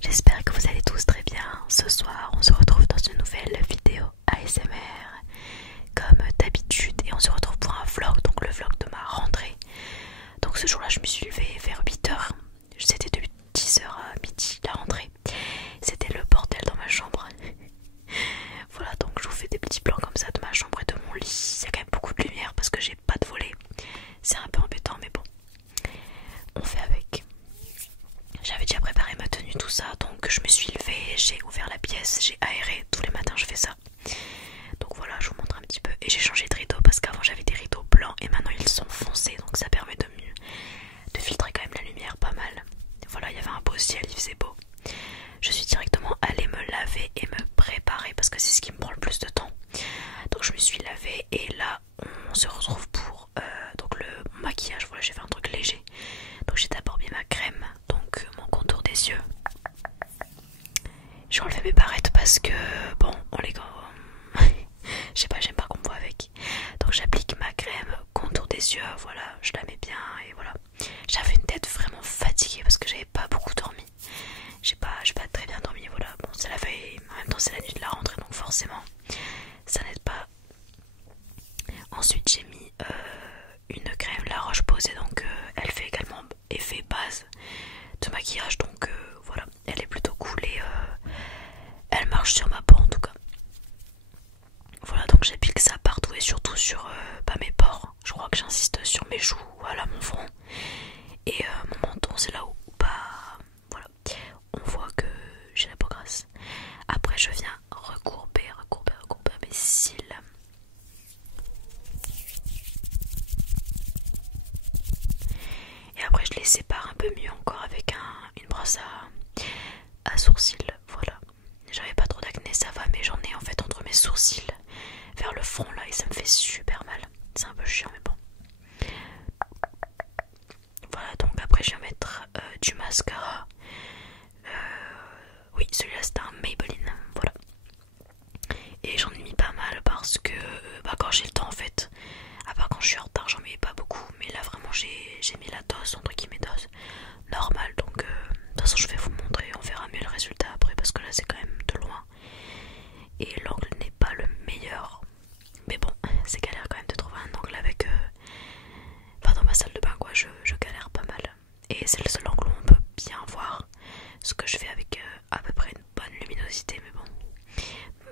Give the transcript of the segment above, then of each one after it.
J'espère que vous allez tous très bien. Ce soir, on se retrouve dans une nouvelle vidéo ASMR comme d'habitude et on se retrouve pour un vlog, donc le vlog de ma rentrée. Donc ce jour-là, je me suis levée vers 8 h. C'était de 10 h à midi la rentrée. C'était le bordel dans ma chambre. Voilà, donc je vous fais des petits plans comme ça de ma chambre et de mon lit. Il y a quand même beaucoup de lumière parce que j'ai pas de volet. C'est un peu embêtant mais bon, on fait avec. J'avais déjà préparé ma tenue, tout ça, donc je me suis levée, j'ai ouvert la pièce, j'ai aéré. Tous les matins je fais ça. Donc voilà, je vous montre un petit peu. Et j'ai changé de rideau parce qu'avant j'avais des rideaux blancs et maintenant ils sont foncés, donc ça permet de mieux de filtrer quand même la lumière pas mal. Voilà, il y avait un beau ciel, il faisait beau. Je suis directement allée me laver et me préparer parce que c'est ce qui me prend le plus de temps. Donc je me suis lavée et là on se retrouve pour donc le maquillage. Voilà, j'ai fait un truc léger. Donc j'ai d'abord mis ma crème, donc mon contour des yeux. J'ai enlevé mes barrettes parce que bon, on les je sais pas, j'aime pas qu'on me voit avec. Donc j'applique ma crème, contour des yeux, voilà, je la mets bien et voilà. J'avais une tête vraiment fatiguée parce que j'avais pas beaucoup dormi. J'ai pas très bien dormi, voilà. Bon, c'est la veille, en même temps c'est la nuit de la rentrée, donc forcément ça n'aide pas. Ensuite j'ai mis une crème La Roche-Posay, donc elle fait également effet base de maquillage, donc voilà, elle est plutôt cool et elle marche sur ma peau en tout cas. Voilà, donc j'applique ça partout et surtout sur mes pores. Je crois que j'insiste sur mes joues, voilà, mon front et mon menton, c'est là où bah voilà, on voit que j'ai la peau grasse. Après je viens recourber mes cils. Et après je les sépare un peu mieux encore avec une brosse à sourcils. Voilà, j'avais pas trop d'acné, ça va, mais j'en ai en fait entre mes sourcils vers le front là et ça me fait super mal. C'est un peu chiant mais bon. Voilà, donc après je vais mettre du mascara. Oui, celui-là c'était un Maybelline, voilà. Et j'en ai mis pas mal parce que quand j'ai le temps en fait, à part quand je suis en retard j'en mets pas beaucoup. Mais là vraiment j'ai mis la dose, entre guillemets dose normale. Donc de toute façon je vais vous montrer, on verra mieux le résultat après parce que là c'est quand même de loin. Et l'angle n'est pas le meilleur. Mais bon, c'est galère quand même de trouver un angle avec... Enfin dans ma salle de bain quoi, je galère pas mal. Et c'est le seul angle où on peut bien voir ce que je fais avec à peu près une bonne luminosité. Mais bon,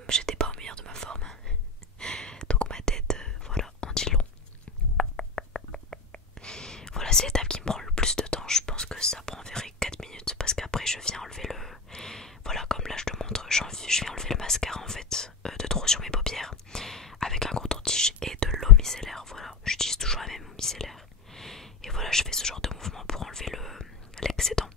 j'étais pas au meilleur de ma forme. Donc ma tête, voilà, en dit long. Voilà, c'est l'étape qui me prend le plus de temps. Je pense que ça prend environ 4 minutes parce qu'après je viens enlever le... Voilà, comme là je te montre, je viens enlever le mascara en fait de trop sur mes paupières avec un contour-tige et de l'eau micellaire. Voilà, j'utilise toujours la même eau micellaire. Et voilà, je fais ce genre de mouvement pour enlever l'excédent.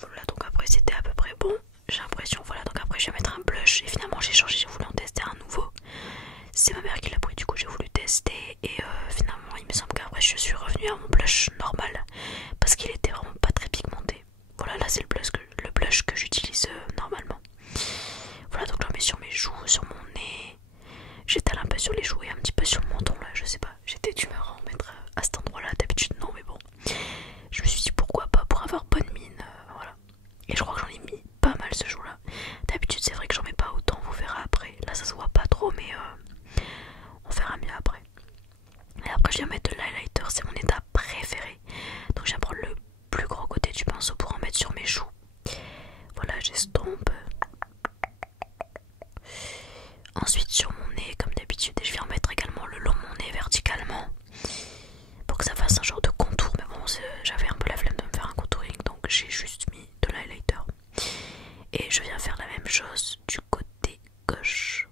Voilà, donc après c'était à peu près bon, j'ai l'impression. Voilà, donc après je vais mettre un blush et finalement j'ai changé, j'ai voulu en tester un nouveau. C'est ma mère qui l'a pris, du coup j'ai voulu tester et finalement il me semble qu'après je suis revenue à mon blush normal parce qu'il était vraiment pas très pigmenté. Voilà, là c'est le blush que j'utilise normalement. Voilà, donc j'en mets sur mes joues, sur mon nez. J'étale un peu sur les joues et un petit peu sur le menton là, je sais pas. J'étais d'humeur à en mettre à cet endroit là, d'habitude non mais bon. Je me suis dit pourquoi pas pour avoir bonne mine, voilà. Et je crois que j'en ai mis pas mal ce jour là. D'habitude c'est vrai que j'en mets pas autant, vous verrez après. Là ça se voit pas trop mais on verra mieux après. Et après je viens mettre de l'highlighter, c'est mon étape préférée. Donc je viens prendre le plus gros côté du pinceau pour en mettre sur mes joues. Voilà, j'estompe. Ensuite sur mon nez comme d'habitude, et je viens en mettre également le long de mon nez verticalement pour que ça fasse un genre de contour. Mais bon, j'avais un peu la flemme de me faire un contouring, donc j'ai juste mis de l'highlighter. Et je viens faire la même chose du côté gauche.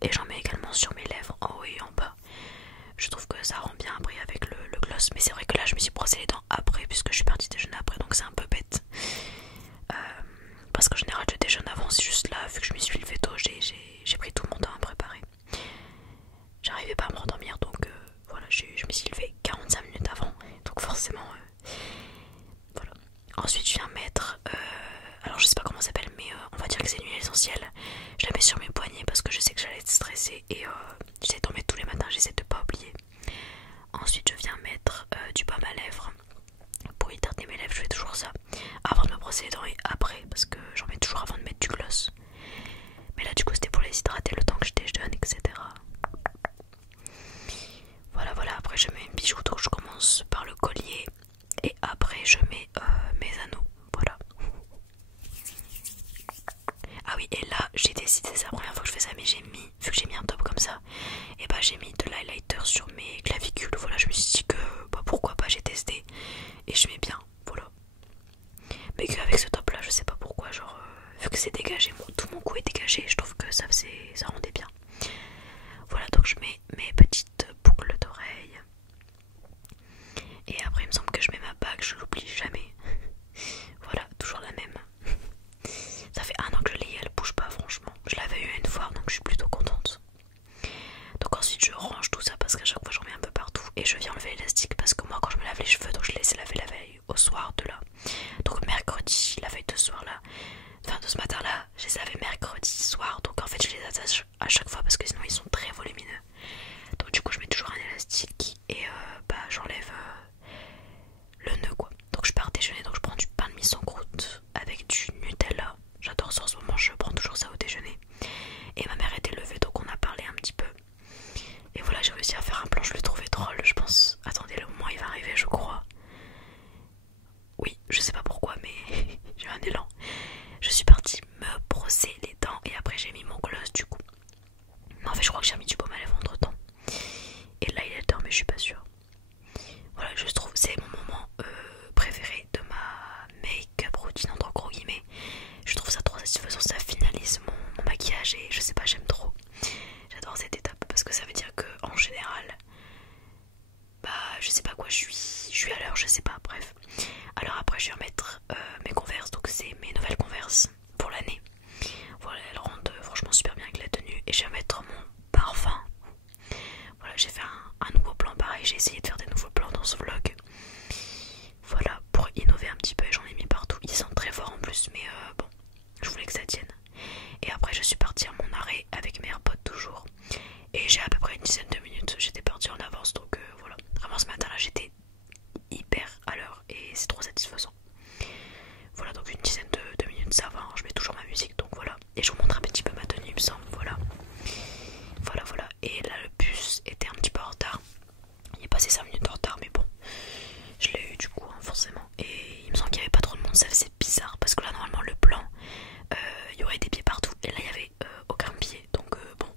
Et j'en mets également sur mes lèvres en haut et en bas. Je trouve que ça rend bien après avec le gloss. Mais c'est vrai que là je me suis brossé les dents après puisque je suis partie déjeuner après, donc c'est un peu bête. Parce qu'en général je déjeune avant, c'est juste là, vu que je me suis levée tôt, j'ai pris tout mon temps à préparer. J'arrivais pas à me rendormir, donc voilà, je me suis levée 45 minutes avant. Donc forcément, voilà. Ensuite je viens mettre, alors je sais pas comment ça s'appelle, mais on va dire que c'est une huile essentielle. Je la mets sur mes poignets parce que je sais que j'allais être stressée et j'essaie d'en mettre tous les matins, j'essaie viens enlever l'élastique parce que moi quand je me lave les cheveux, donc je les laisse laver la veille au soir de là. Donc mercredi, la veille de ce soir là, enfin de ce matin là, je les avais mercredi soir, donc en fait je les attache à chaque fois parce que sinon ils sont très volumineux. Donc du coup je mets toujours un élastique et j'enlève le nœud quoi. Donc je pars déjeuner, donc je prends du pain de mie sans croûte avec du Nutella. J'adore ça en ce moment, je prends toujours ça au déjeuner. Et ma mère était levée donc on a parlé un petit peu. Et voilà, j'ai réussi à faire un plan, je le trouvais drôle je pense. Attendez, le moment il va arriver je crois. Oui, je sais pas pourquoi mais j'ai eu un élan. Je suis partie me brosser les dents et après j'ai mis mon gloss du coup. Mais en fait je crois que j'ai mis du baume à lèvres entre temps. Et là il est temps mais je suis pas sûre. Voilà, je trouve c'est mon moment préféré de ma make-up routine entre gros guillemets. Je trouve ça trop satisfaisant, ça finalise mon maquillage et je sais pas, j'aime trop. J'adore cette étape parce que ça veut dire que en général, je sais pas quoi, je suis à l'heure, je sais pas, bref. Alors après je vais remettre mes Converse, donc c'est mes nouvelles Converse pour l'année. Voilà, elles rendent franchement super bien avec la tenue et je vais mettre mon parfum. Voilà, j'ai fait un nouveau plan pareil, j'ai essayé de faire des nouveaux plans dans ce vlog. Voilà, pour innover un petit peu, j'en ai mis partout. Ils sentent très fort en plus, mais bon, je voulais que ça tienne. Et après je suis partie à mon arrêt avec mes AirPods toujours. Et j'ai à peu près une dizaine de minutes, j'étais partie en avance, donc voilà. Vraiment ce matin là j'étais hyper à l'heure et c'est trop satisfaisant. Voilà, donc une dizaine de minutes ça va, hein. Je mets toujours ma musique, donc voilà. Et je vous montre un petit peu ma tenue il me semble, voilà. Voilà. Et là le bus était un petit peu en retard. Il est passé 5 minutes en retard mais bon, je l'ai eu du coup hein, forcément. Et il me semble qu'il n'y avait pas trop de monde, ça faisait bizarre parce que là normalement le plan il y aurait des pieds partout et là il y avait aucun pied, donc bon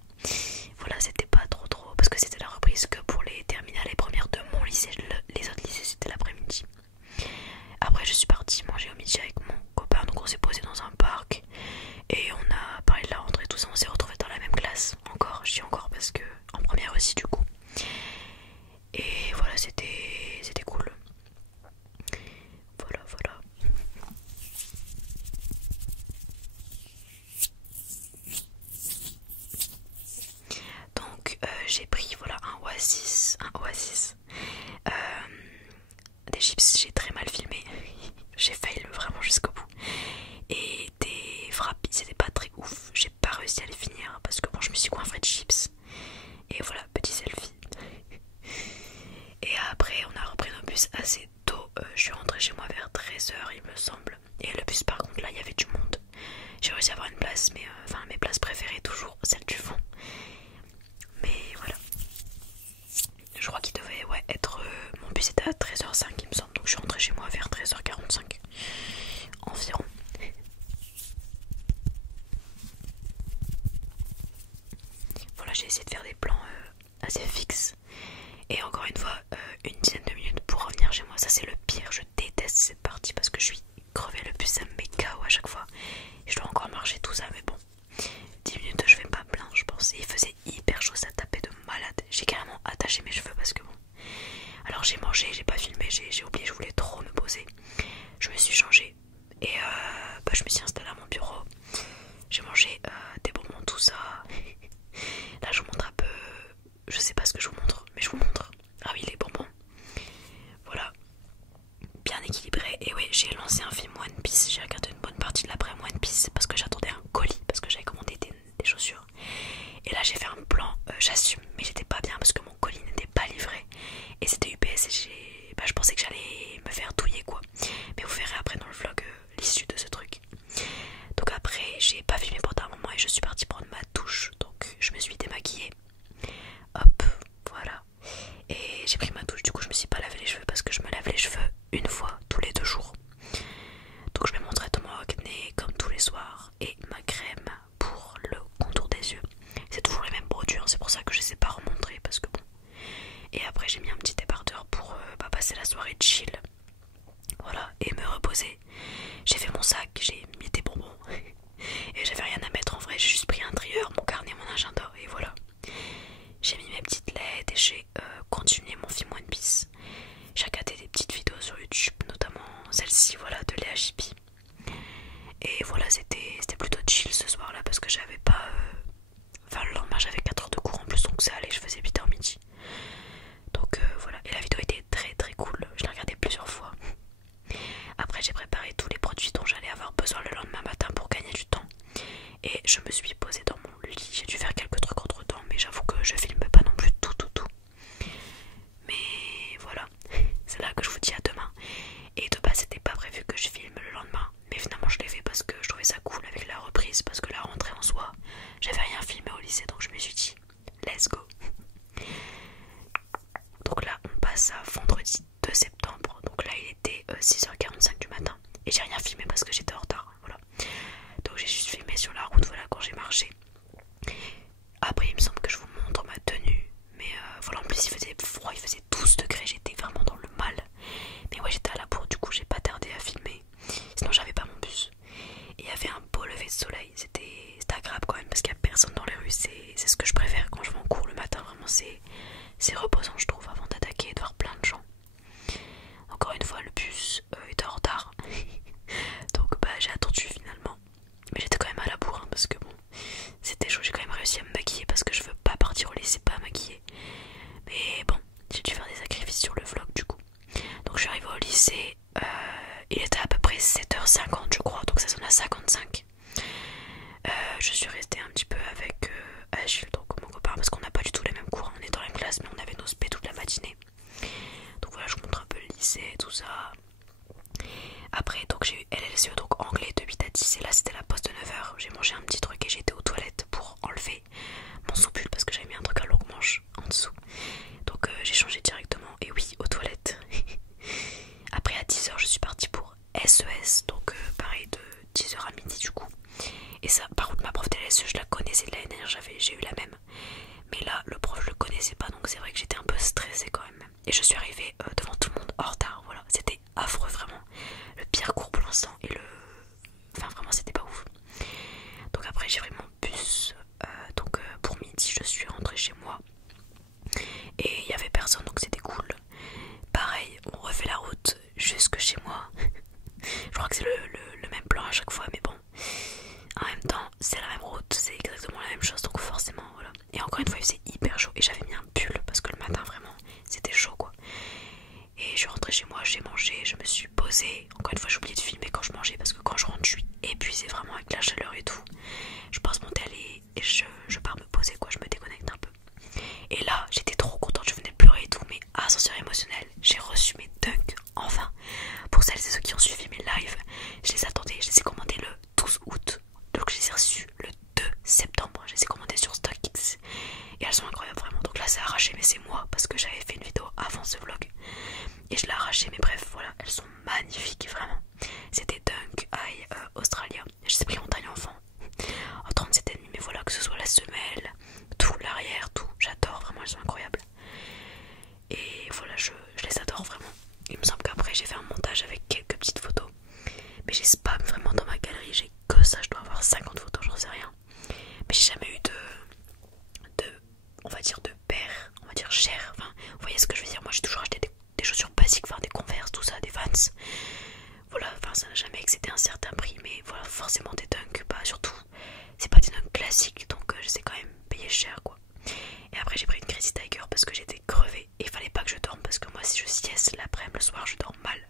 voilà, c'était pas trop parce que c'était la reprise que pour les terminales et premières de mon lycée. Les autres lycées c'était l'après-midi. Après je suis partie manger au midi avec mon copain, donc on s'est posé dans un parc et on a parlé de la rentrée, tout ça. On s'est retrouvés dans la même classe encore, je dis encore parce que en première aussi du coup. Et voilà, c'était cool. Voilà. Donc j'ai pris voilà un Oasis, euh, des chips, j'ai très mal filmé, j'ai failli vraiment jusqu'au bout. Et des frappes, c'était pas très ouf, j'ai pas réussi à les finir parce que bon, je me suis coiffrée de chips. Et voilà, petit selfie. Et après on a repris nos bus assez tôt, je suis rentrée chez moi vers 13 h il me semble. Et le bus par contre là il y avait du monde. J'ai réussi à avoir une place, mais enfin mes places préférées toujours celle du fond. Mais voilà, je crois qu'il devait être mon bus était à 13 h 05 il me semble. Donc je suis rentrée chez moi vers 13 h 45 environ. Voilà, j'ai essayé de faire des plans assez fixes. Et encore une fois, une dizaine de minutes pour revenir chez moi. Ça c'est le pire, je déteste cette partie parce que je suis crevée. Le bus ça me met KO à chaque fois. Et je dois encore marcher tout ça, mais bon, 10 minutes je vais pas me plaindre je pense. Et il faisait hyper chaud, ça tapait de malade. J'ai carrément attaché mes cheveux parce que bon. Alors j'ai mangé, j'ai pas filmé, j'ai oublié, je voulais trop me poser. Je me suis changée et je me suis installée à mon bureau. J'ai mangé des bonbons, tout ça. Là je vous montre un peu, je sais pas ce que je vous montre, mais je vous montre. Ah oui, les bonbons. Voilà, bien équilibré. Et oui, j'ai lancé un film One Piece. J'ai regardé une bonne partie de l'après One Piece parce que j'attendais un colis, parce que j'avais commandé des chaussures. Et là j'ai fait un plan, j'assume, mais j'étais pas bien parce que mon colis n'était pas livré. Et c'était UPS et je pensais que j'allais me faire douiller quoi. Mais vous verrez après dans le vlog l'issue de ce truc. Donc après j'ai pas filmé pendant un moment et je suis partie prendre ma douche. Donc je me suis démaquillée. Hop, voilà. Et j'ai pris ma douche, du coup je me suis pas lavé les cheveux parce que je me lave les cheveux une fois tous les 2 jours. Donc je mets mon traitement acné comme tous les soirs et ma crème pour le contour des yeux. C'est toujours les mêmes produits, hein, c'est pour ça que je les ai pas remontrés parce que bon. Et après j'ai mis un petit débardeur pour passer la soirée chill. Voilà, et me reposer. J'ai fait mon sac, j'ai mis des bonbons. Et j'avais rien à mettre en vrai, j'ai juste pris un trieur, mon carnet, mon agenda et voilà. J'ai mis mes petites LED et j'ai continué mon film One Piece. J'ai regardé des petites vidéos sur YouTube, notamment celle-ci, voilà, de Léa Chippy. Et voilà, c'était plutôt chill ce soir-là parce que j'avais pas... Enfin, le lendemain, j'avais 4 heures de cours en plus, donc ça allait, je faisais 8h midi. Donc voilà, et la 6h45 du matin. Et j'ai rien filmé parce que j'étais en retard. Voilà. Donc j'ai juste filmé sur la route, voilà, quand j'ai marché. Après il me semble que je vous montre ma tenue. Mais voilà, en plus il faisait froid, il faisait 12 degrés, j'étais vraiment dans le mal. Mais ouais, j'étais à la bourre, du coup j'ai pas tardé à filmer. Sinon j'avais pas mon bus. Et il y avait un beau lever de soleil, c'était agréable quand même parce qu'il y a personne dans les rues. C'est ce que je préfère quand je vais en cours le matin, vraiment c'est reposant je trouve avant d'attaquer et de voir plein de gens. Encore une fois le bus était en retard. Donc bah j'ai attendu finalement. Mais j'étais quand même à la bourre hein, parce que bon, c'était chaud, j'ai quand même réussi à me maquiller parce que je veux pas partir au lycée pas maquiller. Mais bon, j'ai dû faire des sacrifices sur le vlog du coup. Donc je suis arrivée au lycée, il était à peu près 7h50 je crois, donc ça sonne à 55. Je suis restée un petit peu avec Achille, donc mon copain, parce qu'on n'a pas du tout les mêmes cours, on est dans la même classe mais on avait nos spé toute la matinée. Donc voilà, je vous montre un peu le lycée et tout ça. Après donc j'ai eu LLCE, donc anglais de 8 à 10 et là c'était la pause de 9h. J'ai mangé un petit truc et j'étais aux toilettes pour enlever mon sous-pull parce que j'avais mis un truc à longue manche en dessous. Donc j'ai changé directement et oui, aux toilettes. Après à 10h je suis partie pour SES, donc pareil de 10h à midi du coup. Et ça, par contre ma prof de LSE je la connaissais de l'année dernière, j'ai eu la même. Mais là le prof je le connaissais pas, donc c'est vrai que j'étais un peu stressée quand même. Et je suis arrivée devant tout le monde en retard, voilà, c'était affreux vraiment. Le pire cours pour l'instant et enfin vraiment c'était pas ouf. Donc après j'ai pris mon bus, donc pour midi je suis rentrée chez moi. Et il y avait personne donc c'était cool. Pareil, on refait la route jusque chez moi. Je crois que c'est le même plan à chaque fois, mais bon. En même temps, c'est la même route, c'est exactement la même chose, donc forcément, voilà. Et encore une fois, il faisait hyper chaud et j'avais mis un pull parce que le matin, vraiment, c'était chaud quoi. Et je suis rentrée chez moi, j'ai mangé, je me suis posée. Encore une fois, j'ai oublié de filmer quand je mangeais parce que quand je rentre, je suis épuisée vraiment avec la chaleur et tout. Je passe mon tel et je pars me poser quoi, je me déconnecte un peu. Et là, j'étais trop contente, je venais de pleurer et tout, mais ascenseur émotionnel, j'ai reçu mes dunks, enfin. Pour celles et ceux qui ont suivi mes lives, je les attendais, je les ai commandés le 12 août. Donc je les ai reçus le 2 septembre, je les ai commandés sur StockX. Et elles sont incroyables vraiment, donc là c'est arraché, mais c'est moi, parce que j'avais fait une vidéo avant ce vlog. Et je l'ai arraché, mais bref, voilà, elles sont magnifiques, vraiment. C'est des Dunk High Australia, je les ai pris en taille enfant, en 37,5, mais voilà, que ce soit la semelle, tout, l'arrière, tout, j'adore, vraiment, elles sont incroyables. Et voilà, je les adore vraiment. Il me semble qu'après j'ai fait un montage avec quelques petites photos, mais j'ai spam vraiment dans ma galerie, j'ai que ça, je dois avoir 50 photos, j'en sais rien. Mais j'ai jamais eu on va dire de paires, on va dire chères, enfin, vous voyez ce que je veux dire, moi j'ai toujours acheté des chaussures basiques, enfin des Converse, tout ça, des Vans. Voilà, enfin ça n'a jamais excédé un certain prix, mais voilà, forcément des Dunks, bah surtout, c'est pas des Dunks classiques, donc je les ai quand même payés cher quoi. Et après j'ai pris une Crazy Tiger parce que j'étais crevée et il fallait pas que je dorme parce que moi si je sieste l'après-midi, le soir je dors mal.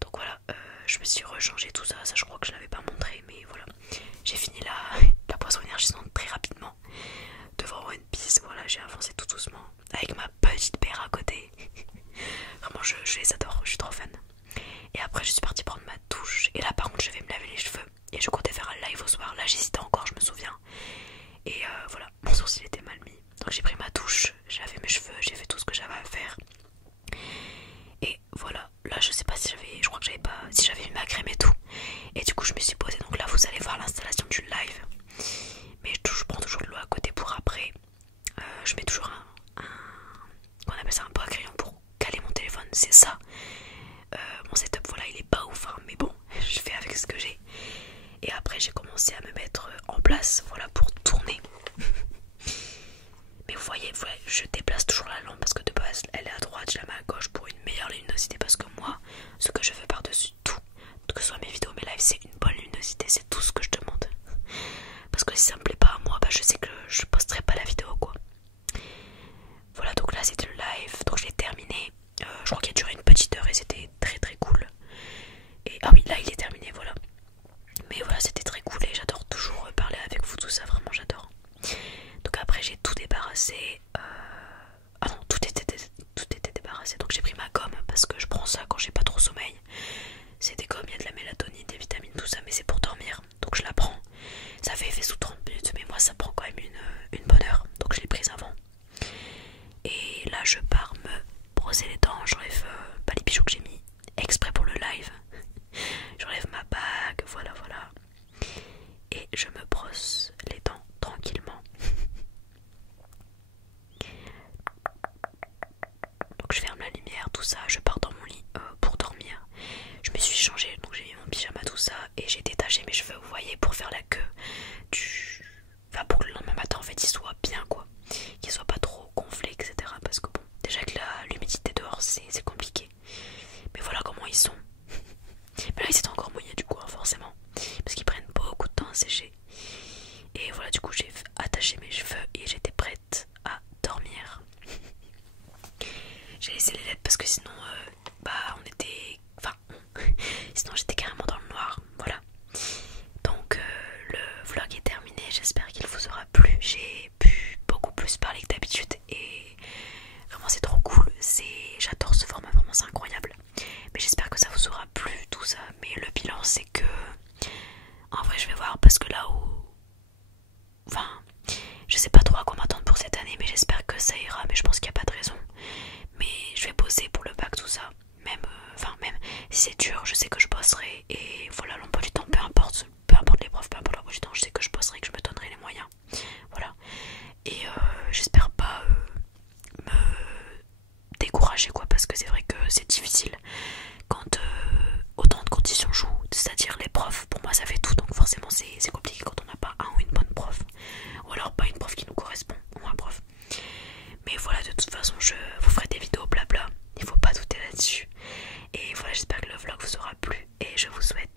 Donc voilà, je me suis rechangé tout ça, ça je crois que je l'avais pas montré, mais voilà. J'ai fini la boisson énergisante très rapidement devant One Piece, voilà, j'ai avancé tout doucement avec ma petite paire à côté. Vraiment je les adore, je suis trop fan. Et après je suis partie prendre ma douche et là par contre je vais me laver les cheveux et je comptais faire un live au soir, là j'hésitais encore, je me souviens. Et voilà, mon sourcil était mal mis. Donc j'ai pris ma douche, j'ai lavé mes cheveux, j'ai fait tout ce que j'avais à faire. Et voilà, là je sais pas si j'avais, je crois que j'avais pas, si j'avais mis ma crème et tout. Et du coup je me suis posée, donc là vous allez voir l'installation du live. Mais je prends toujours de l'eau à côté pour après. Je mets toujours on appelle ça un pot à crayon pour caler mon téléphone, c'est ça. Mon setup voilà il est pas ouf hein, mais bon je fais avec ce que j'ai. Et après j'ai commencé à me mettre en place, voilà, pour tourner. Mais vous voyez, je déplace toujours la lampe parce que de base elle est à droite, je la mets à gauche pour une meilleure luminosité. Parce que moi, ce que je fais par-dessus tout, que ce soit mes vidéos, mes lives, c'est une bonne luminosité, c'est tout ce que je demande. Parce que si ça me plaît pas à moi, bah je sais que je posterai pas la vidéo quoi. Voilà, donc là c'était le live, donc je l'ai terminé. Je crois qu'il a duré une petite heure et c'était très très cool. Et ah oui, là il est terminé, voilà. Mais voilà, c'était très cool et j'adore toujours parler avec vous, tout ça, vraiment j'adore. Donc après j'ai tout débarrassé. Ah non, tout était débarrassé. Donc j'ai pris ma gomme parce que je prends ça quand j'ai pas trop sommeil. C'est des gommes, il y a de la mélatonine, des vitamines, tout ça, mais c'est pour dormir. Donc je la prends. Ça fait effet sous 30 minutes, mais moi ça prend quand même une bonne heure. Donc je l'ai prise avant. Et là je pars me brosser les dents, j'enlève pas les bijoux que j'ai mis exprès parce que sinon bah on était, enfin sinon j'étais carrément dans le noir, voilà. Donc le vlog est terminé, j'espère qu'il vous aura plu. J'ai pu beaucoup plus parler que d'habitude et vraiment c'est trop cool, j'adore ce format, vraiment c'est incroyable. Mais j'espère que ça vous aura plu tout ça. Mais le bilan c'est que en vrai je vais voir, parce que là où, enfin je sais pas trop à quoi m'attendre pour cette année, mais j'espère que ça ira. Mais je pense qu'il n'y a pas de raison. Mais je vais bosser pour le bac, tout ça. Même, même si c'est dur, je sais que je bosserai. Et voilà, l'emploi du temps, peu importe les profs, peu importe l'emploi du temps, je sais que je bosserai, que je me donnerai les moyens. Voilà. Et j'espère pas me décourager, quoi, parce que c'est vrai que c'est difficile quand autant de conditions jouent. C'est-à-dire les profs, pour moi ça fait tout, donc forcément c'est compliqué quand on n'a pas un ou une bonne prof. Ou alors pas une prof qui nous correspond, ou un prof. Mais voilà, de toute façon je vous ferai des vidéos blabla, il faut pas douter là-dessus. Et voilà, j'espère que le vlog vous aura plu et je vous souhaite